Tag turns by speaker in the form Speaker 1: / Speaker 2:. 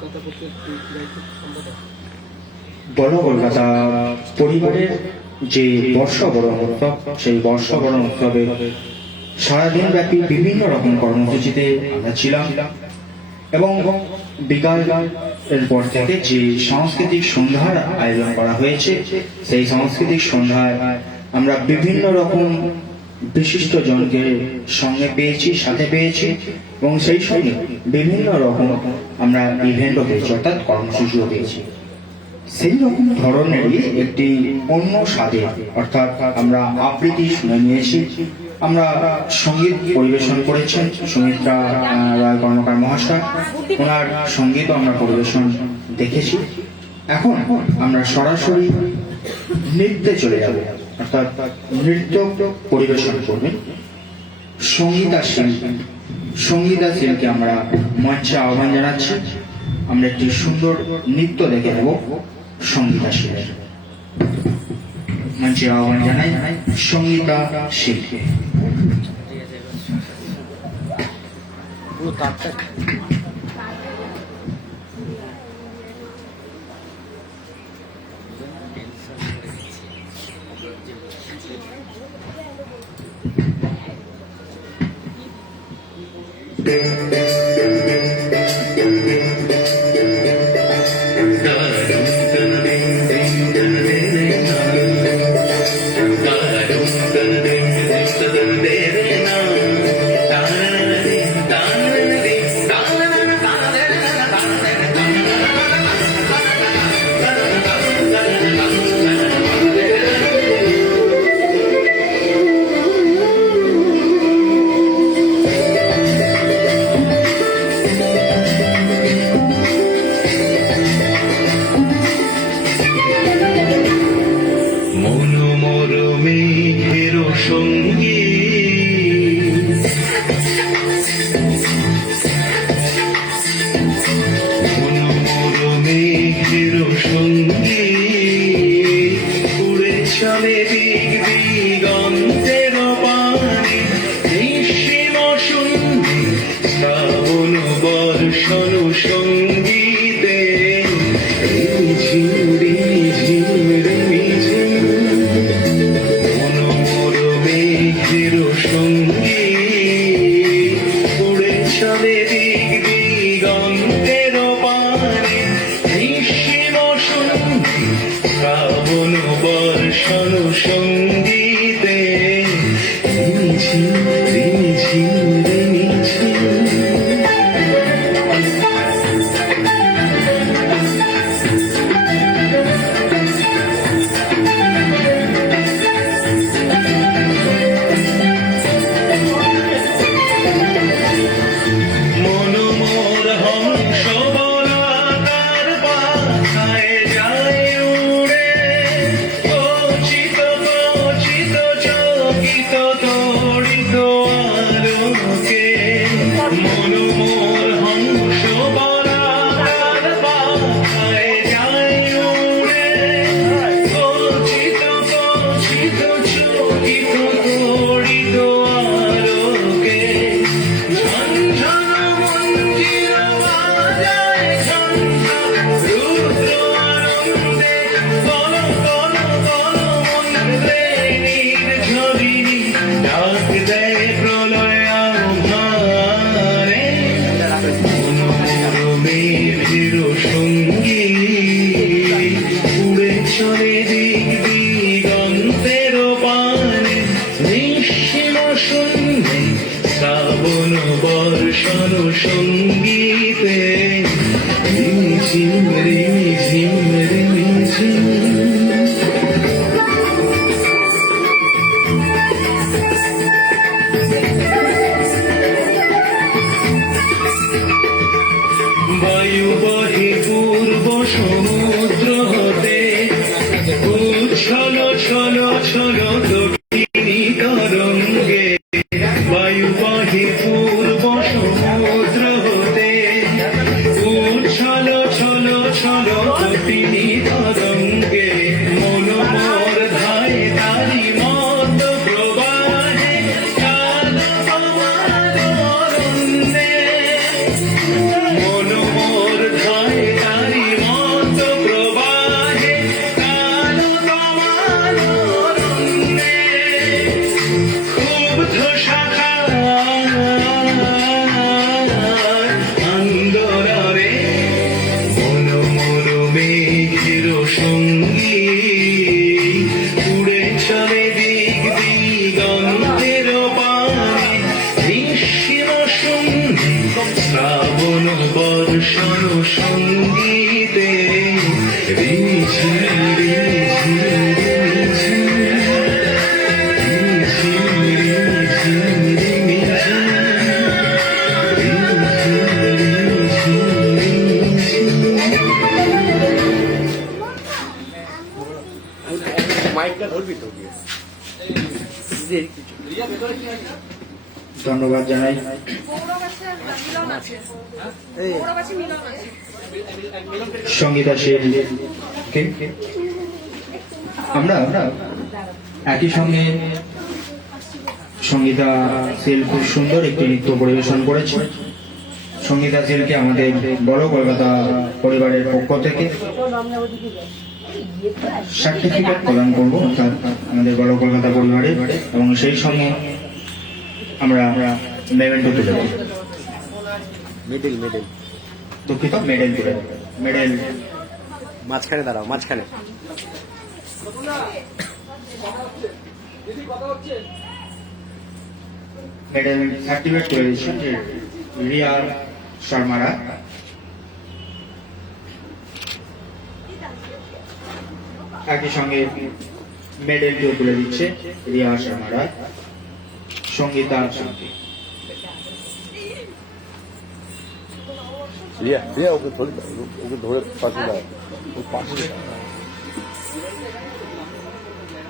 Speaker 1: কলকাতা
Speaker 2: বড় কলকাতা পরিবারের যে বর্ষবরণ উৎসব সেই বর্ষবরণ উৎসবে সারাদিন ব্যাপী বিভিন্ন রকম কর্মসূচিতে আমরা ছিলাম এবং বিকাল এর পর থেকে যে সাংস্কৃতিক সন্ধ্যার আয়োজন করা হয়েছে সেই সাংস্কৃতিক সন্ধ্যায় আমরা বিভিন্ন রকম বিশিষ্ট জনকে সঙ্গে পেয়েছি, সাথে পেয়েছি, এবং সেই সঙ্গে বিভিন্ন রকম আমরা ইভেন্টও পেয়েছি, অর্থাৎ কর্মসূচিও পেয়েছি। সেই রকম ধরনেরই একটি অন্য স্বাদে, অর্থাৎ আমরা আবৃত্তি শুনে নিয়েছি। আমরা সংগীত পরিবেশন করেছেন সঙ্গীতরা রায় কর্মকার মহাশয়। ওনার সংগীত আমরা পরিবেশন দেখেছি। এখন আমরা সরাসরি নৃত্যে চলে যাব। অর্থাৎ নৃত্য পরিবেশন করবেন সঙ্গীতা শিল্পী সঙ্গীতা শিল্পীকে আমরা মঞ্চে আহ্বান জানাচ্ছি। আমরা একটি সুন্দর নৃত্য দেখে নেব সঙ্গীতা শিল্পী মঞ্চে আহ্বান জানাই সঙ্গীতা শিল্পী
Speaker 3: Thank you. বর্ষণ সঙ্গীতে বর্ষণ সঙ্গীতে ঝিম, রিমি ঝিম বায়ু বহে পূর্ব সমুদ্র হতে উচ্ছল, ছল ছল, দক্ষিণী তরঙ্গে।
Speaker 2: ধন্যবাদ জানাই। সঙ্গীতা সেন। আমরা আমরা? একই সঙ্গে সঙ্গীতা সেল খুব সুন্দর একটি নৃত্য পরিবেশন করেছে। সঙ্গীতা সেলকে আমাদের বড় কলকাতা পরিবারের পক্ষ থেকে সার্টিফিকেট প্রদান করব অর্থাৎ আমাদের বড় কলকাতা পরিবারের এবং সেই সময় আমরা আমরা মেমেন্টো তুলে দেবো।
Speaker 1: মিডিল মিডিল
Speaker 2: দুঃখিত মেডেল তুলে মেডেল
Speaker 1: মাঝখানে দাঁড়াও মাঝখানে।
Speaker 2: মেডেল সার্টিফিকেট করে দিচ্ছেন যে রিয়া শর্মারা একই সঙ্গে মেডেলটিও তুলে দিচ্ছে, রিয়া শর্মারা সঙ্গীতা সঙ্গে
Speaker 4: রিয়া রিয়া, ওকে ধরে ওকে ধরে পাশে দাও। ও পাশে।